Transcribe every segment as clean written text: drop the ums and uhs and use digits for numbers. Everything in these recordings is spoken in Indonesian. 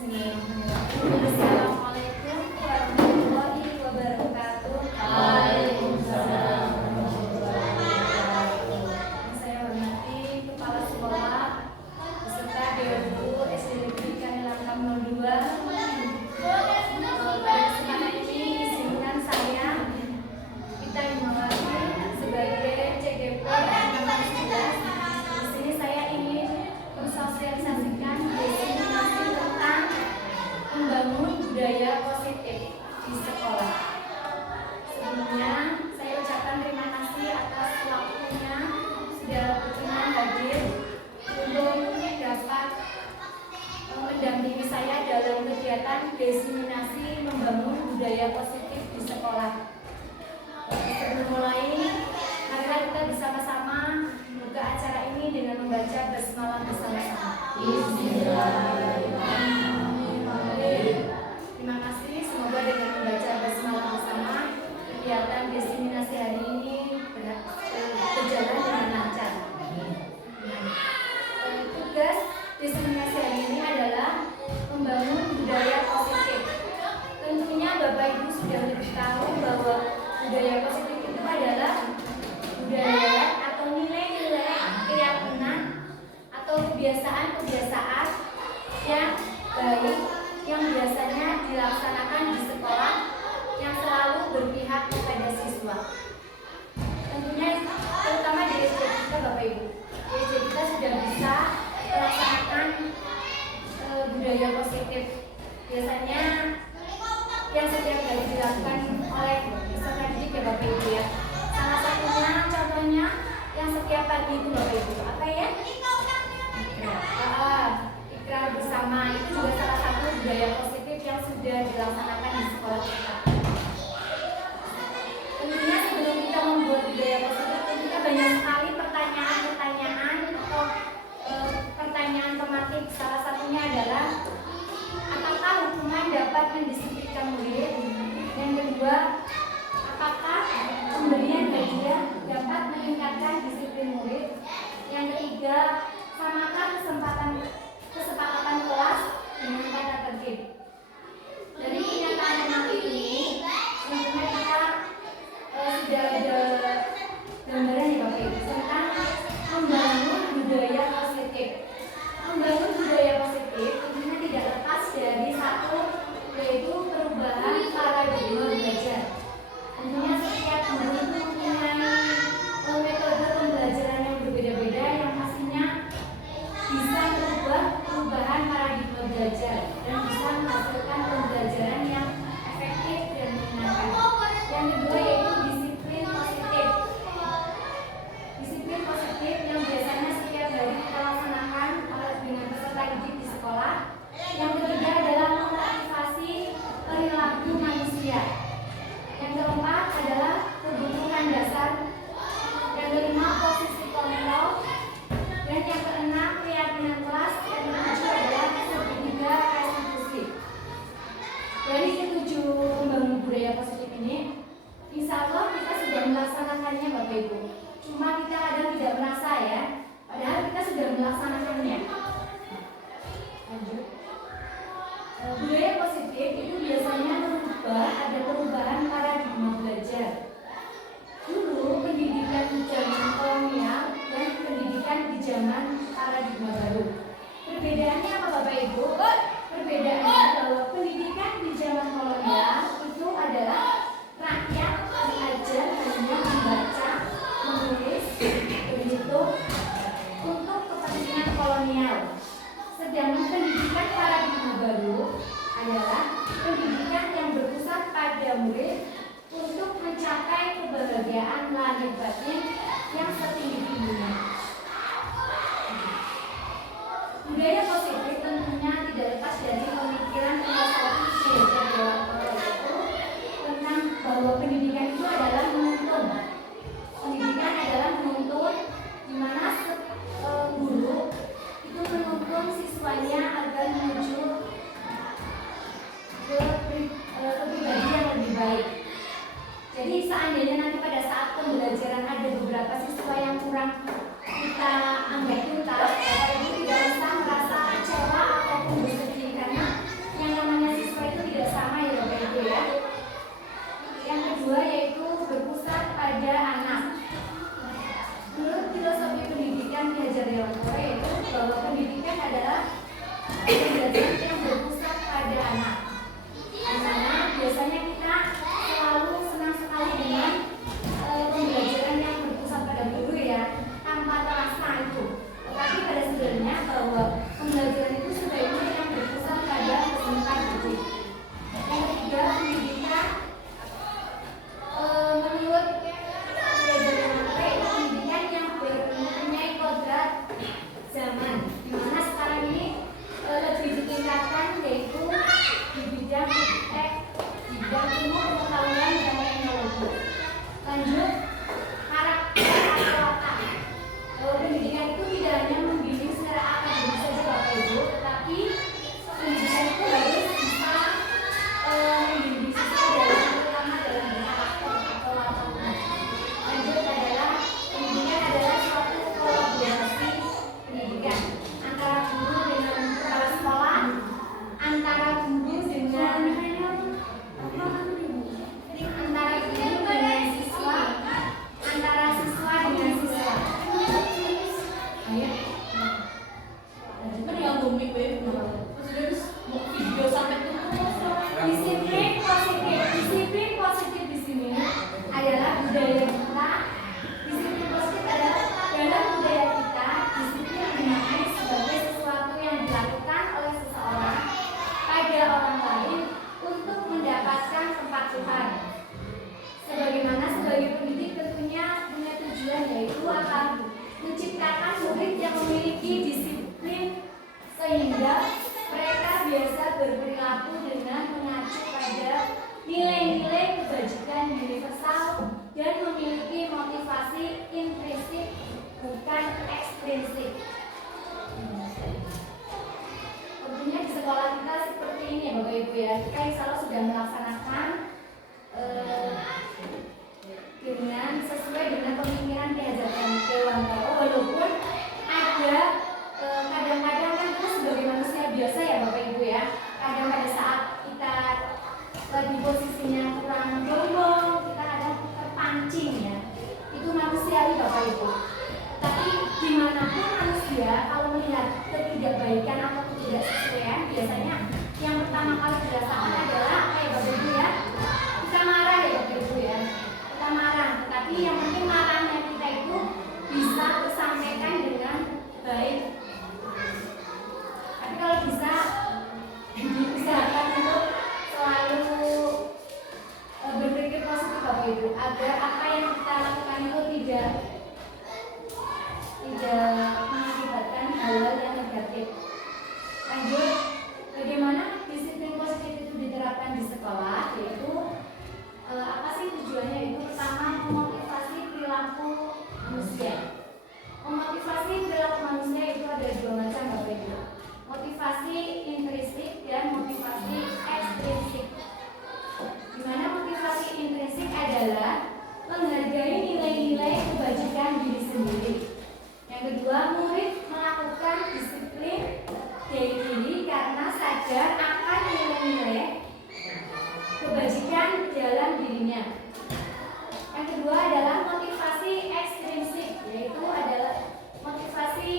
Bismillahirrahmanirrahim. Assalamualaikum warahmatullahi wabarakatuh. Waalaikumsalam warahmatullahi wabarakatuh. Saya hormati Kepala Sekolah beserta Dewan Guru SD Negeri Kanilamkam 02. Pada kesempatan ini izinkan saya kita dimulai sebagai CGP angkatan 11. Di sini saya ingin mensosialisasikan destinasi tentang membangun budaya positif di sekolah. Sebelumnya saya ucapkan terima kasih atas waktunya sudah berkenan hadir untuk dapat mendampingi saya dalam kegiatan diseminasi membangun budaya positif di sekolah. Sebelum mulai, marilah kita bersama-sama membuka acara ini dengan membaca basmalah bersama-sama. Bismillahirrahmanirrahim. Terima kasih. Semoga dengan membaca basmalah bersama kegiatan diseminasi hari ini berjalan dengan lancar. Tugas diseminasi hari ini adalah membangun budaya positif. Tentunya Bapak Ibu sudah lebih tahu bahwa budaya positif itu adalah budaya atau nilai-nilai keyakinan atau kebiasaan-kebiasaan yang baik yang biasanya dilaksanakan di sekolah yang selalu berpihak kepada siswa. Tentunya terutama di SD kita Bapak Ibu. Di SD kita sudah bisa melaksanakan budaya positif. Biasanya yang setiap hari dilakukan oleh peserta didik ya Bapak Ibu ya. Salah satunya contohnya yang setiap pagi itu Bapak Ibu. Apa ya? Ikrar bersama itu juga salah satu budaya positif yang sudah dilaksanakan di sekolah kita. Tentunya sebelum kita membuat budaya positif, tentunya banyak sekali pertanyaan-pertanyaan atau pertanyaan tematik. Salah satunya adalah apakah hukuman dapat mendisiplinkan murid? Yang kedua, apakah pemberian hadiah dapat meningkatkan disiplin murid? Yang ketiga, samakah kesepakatan kelas dengan tata tertib? Dari kenyataan tematik ini, tentunya kita sudah ada gambaran ya Bapak Ibu tentang membangun budaya positif. Membangun budaya positif tentunya tidak lepas dari satu, yaitu perubahan paradigma belajar. Tentunya setiap guru itu mempunyai metode pembelajaran yang berbeda-beda yang pastinya bisa merubah perubahan paradigma belajar dan bisa menghasilkan pembelajaran yang efektif dan menyenangkan. Yang kedua yaitu disiplin positif. Disiplin positif yang biasanya setiap hari kita laksanakan dengan peserta didik di sekolah. Yang ketiga adalah memotivasi perilaku manusia. Yang keempat adalah kebutuhan dasar. Yang kelima posisi kontrol. Dan yang keenam keyakinan kelas. Yang ketujuh adalah ketiga restitusi. Dari ketujuh membangun budaya positif ini, insya Allah kita sudah melaksanakannya Bapak Ibu. Cuma kita kadang tidak merasa ya, padahal kita sudah melaksanakannya. Lanjut. Budaya positif itu biasanya ada perubahan paradigma belajar. Dulu pendidikan di zaman kolonial dan pendidikan di zaman paradigma baru. Perbedaannya apa Bapak Ibu? Perbedaannya bahwa pendidikan di zaman kolonial itu adalah rakyat diajar hanya membaca, menulis, berhitung untuk kepentingan kolonial. Sedangkan pendidikan paradigma baru adalah pendidikan yang berpusat pada murid untuk mencapai kebahagiaan lahir batin yang setinggi-tingginya. Budaya positif tentunya tidak lepas dari pemikiran filosofi Syekh itu tentang bahwa pendidikan itu adalah menuntun. Pendidikan adalah menuntun, di mana guru itu menuntun siswanya agar menuju ke pribadi yang lebih baik. Jadi seandainya nanti pada saat pembelajaran ada beberapa siswa yang kurang menciptakan murid yang memiliki disiplin sehingga mereka biasa berperilaku dengan mengacu pada nilai-nilai kebajikan universal dan memiliki motivasi intrinsik bukan ekstrinsik. Tentunya di sekolah kita seperti ini ya Bapak Ibu ya. Kita insya Allah sudah melaksanakan dengan sesuai dengan pemikiran Ki Hajar Dewantara, walaupun ada kadang-kadang kan kita sebagai manusia biasa ya Bapak Ibu ya, kadang pada saat kita lagi posisinya kurang mendorong, kita kadang terpancing ya, itu manusiawi Bapak Ibu. Tapi dimanapun manusia kalau melihat ketidakbaikan atau ketidaksesuaian, biasanya yang pertama kali dirasakan adalah apa ya Bapak Ibu ya, kita marah ya Bapak Ibu ya, kita marah. Tapi yang penting marahnya kita itu bisa tersampaikan dengan baik. Tapi kalau bisa diusahakan untuk selalu berpikir positif Bapak Ibu, agar apa yang kita lakukan itu tidak mengakibatkan hal-hal yang negatif. Lanjut, bagaimana disiplin positif itu diterapkan di sekolah, yaitu apa sih tujuannya? Itu pertama, memotivasi perilaku manusia. Memotivasi perilaku manusia itu ada dua macam Bapak Ibu, motivasi intrinsik dan motivasi ekstrinsik. Dimana motivasi intrinsik adalah menghargai nilai-nilai kebajikan diri sendiri. Yang kedua, murid melakukan disiplin diri karena sadar akan nilai-nilai kebajikan dalam dirinya. Yang kedua adalah motivasi ekstrinsik, yaitu adalah motivasi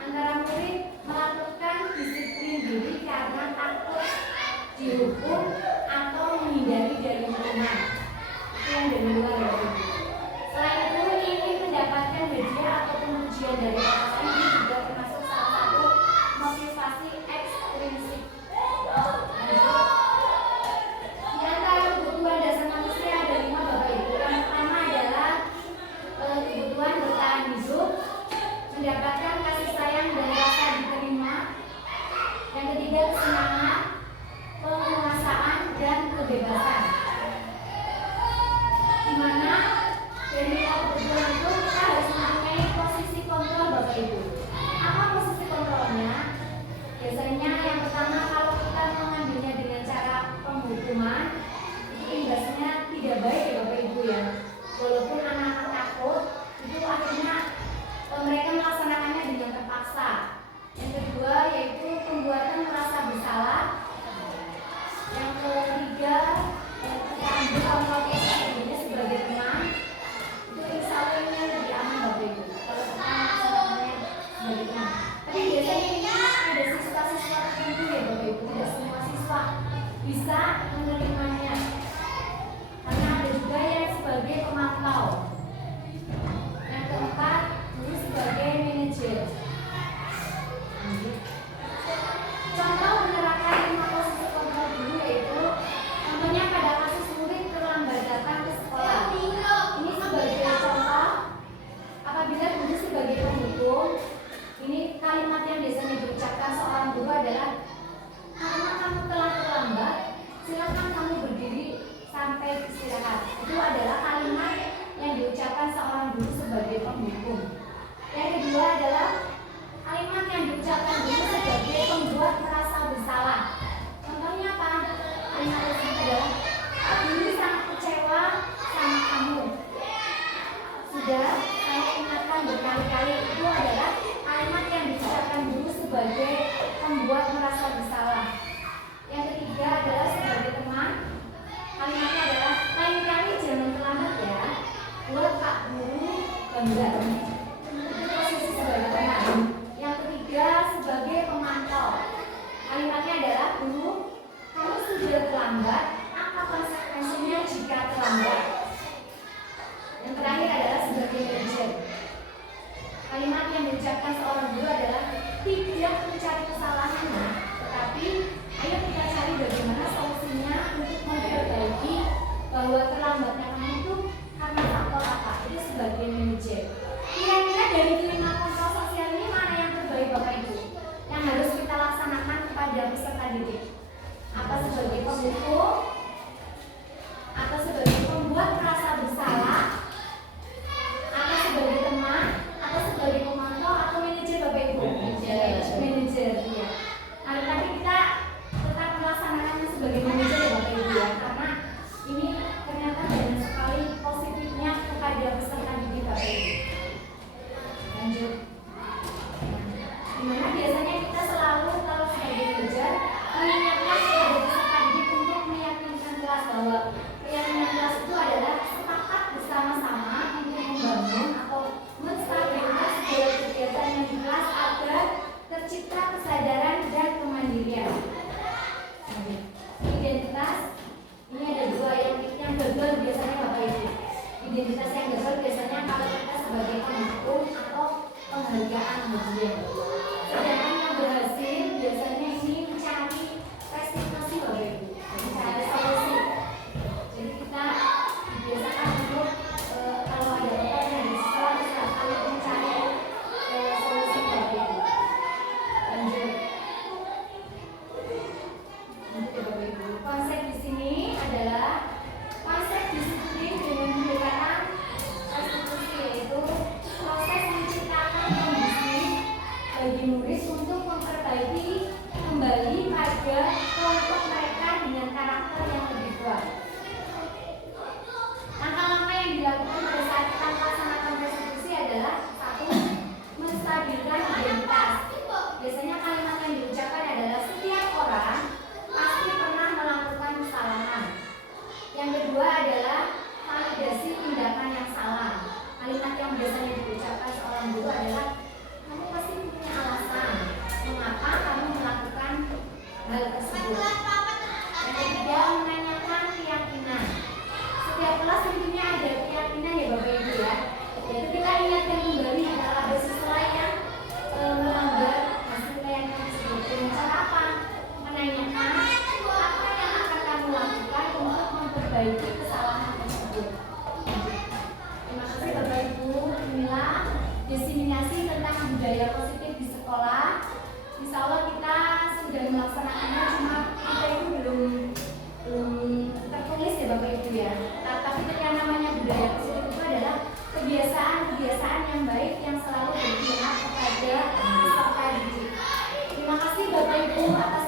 antara murid melakukan disiplin diri karena takut dihukum atau menghindari dari hukuman. Itu yang dari luar ya. Selain itu ingin mendapatkan hadiah atau pujian dari orang lain, ini juga termasuk salah satu motivasi ekstrinsik. Di antara kebutuhan dasar manusia ada 5 Bapak Ibu. Yang pertama adalah kebutuhan bertahan hidup, mendapatkan kasih sayang dan rasa diterima. Yang ketiga kesenangan, penguasaan dan kebebasan. Dimana dari kebutuhan itu kita harus mempunyai posisi kontrol Bapak Ibu. Apa posisi kontrolnya? Biasanya yang pertama, kalau kita mengambilnya dengan cara penghukuman, itu imbasnya tidak baik ya Bapak Ibu ya. Walaupun anak-anak takut, itu akhirnya mereka melaksanakannya dengan terpaksa. Yang kedua yaitu pembuatan merasa bersalah. Yang ketiga, kita ambil kontrol dirinya sebagai teman. Itu insya Allah ini yang lebih aman Bapak Ibu kalau kita melaksanakannya sebagai teman. Tapi biasanya ini ada siswa-siswa tertentu ya Bapak Ibu, tidak semua siswa bisa menerimanya, karena ada juga yang sebagai pemantau. Yang keempat, guru sebagai manajer. Contoh menerapkan 5 posisi kontrol guru yaitu contohnya pada kasus murid terlambat datang ke sekolah. Ini sebagai contoh, apabila guru sebagai penghukum, ini kalimat yang biasanya diucapkan seorang guru adalah, karena kamu telah terlambat, silakan kamu berdiri sampai istirahat. Itu adalah kalimat yang diucapkan seorang guru sebagai penghukum. Yang kedua adalah kalimat yang diucapkan guru sebagai pembuat merasa bersalah. Contohnya apa? Kalimat tersebut adalah, Pak Guru sangat kecewa sama kamu. Sudah saya ingatkan berkali-kali. Itu adalah kalimat yang diucapkan guru sebagai pembuat merasa bersalah. Yang ketiga adalah sebagai teman. Kalimatnya adalah, lain kali jangan terlambat ya, buat Pak Guru bangga. Itu posisi sebagai teman. Yang ketiga sebagai pemantau. Kalimatnya adalah, guru, kamu sudah terlambat, apa konsekuensinya jika terlambat? Yang terakhir adalah sebagai manajer. Kalimat yang diucapkan seorang guru adalah, tidak mencari kesalahannya, tetapi ayo kita cari bagaimana solusinya untuk memperbaiki bahwa terlambatnya kamu itu karena faktor apa. Itu sebagai manajer. Kira-kira dari 5 didik? Apa sebagai pemukul? Atau sebagai pembuat merasa bersalah? Atau sebagai teman? Atau sebagai pemantau? Atau manajer Bapak Ibu? Manajer, ya. Nah, tapi kita tetap melaksanakannya sebagai manajer ya Bapak Ibu ya, karena ini ternyata banyak sekali positifnya kepada peserta didik Bapak Ibu. Lanjut. Dimana biasanya kita selalu kalau sebagai manajer mengingatkan kepada peserta didik untuk meyakinkan kelas bahwa keyakinan kelas itu adalah sepakat bersama-sama untuk membangun atau menstabilkan segala kegiatan yang di kelas agar tercipta kesadaran dan kemandirian. Identitas ini ada dua, yang gagal biasanya Bapak Ibu. Identitas yang gagal biasanya kalau kita sebagai pendukung atau penghargaan bagian. Sedangkan yang berhasil biasanya ini mencari restitusi Bapak Ibu, mencari solusi. Jadi kita biasakan untuk kalau ada apa-apa yang di sekolah kita harus mencari solusi Bapak Ibu. Lanjut. Bapak Ibu, konsep di sini adalah konsep disiplin dengan pendekatan restitusi, yaitu proses menciptakan kondisi bagi murid untuk memperbaiki kembali pada kelompok mereka dengan karakter yang lebih kuat. Langkah-langkah yang dilakukan pada saat kita melaksanakan restitusi adalah satu, menstabilkan identitas. Biasanya kalimat yang diucapkan adalah setiap orang pasti pernah melakukan kesalahan. Yang kedua adalah validasi tindakan yang salah. Kalimat yang biasanya diucapkan seorang guru adalah kamu pasti punya alasan mengapa kamu melakukan hal tersebut. Yang ketiga, menanyakan keyakinan. Setiap kelas tentunya ada keyakinan ya Bapak Ibu ya. Yaitu kita ingatkan kembali jika ada siswa yang melanggar hasil keyakinan tersebut. Dengan cara apa? Menanyakan apa yang akan kamu lakukan untuk memperbaiki kesalahan tersebut. Terima kasih Bapak Ibu. Inilah diseminasi tentang budaya positif di sekolah. Insya Allah kita sudah melaksanakannya, cuma kita itu belum tertulis ya Bapak Ibu ya. Tapi yang namanya budaya positif itu adalah kebiasaan-kebiasaan yang baik yang selalu berpihak kepada peserta didik. Terima kasih Bapak Ibu atas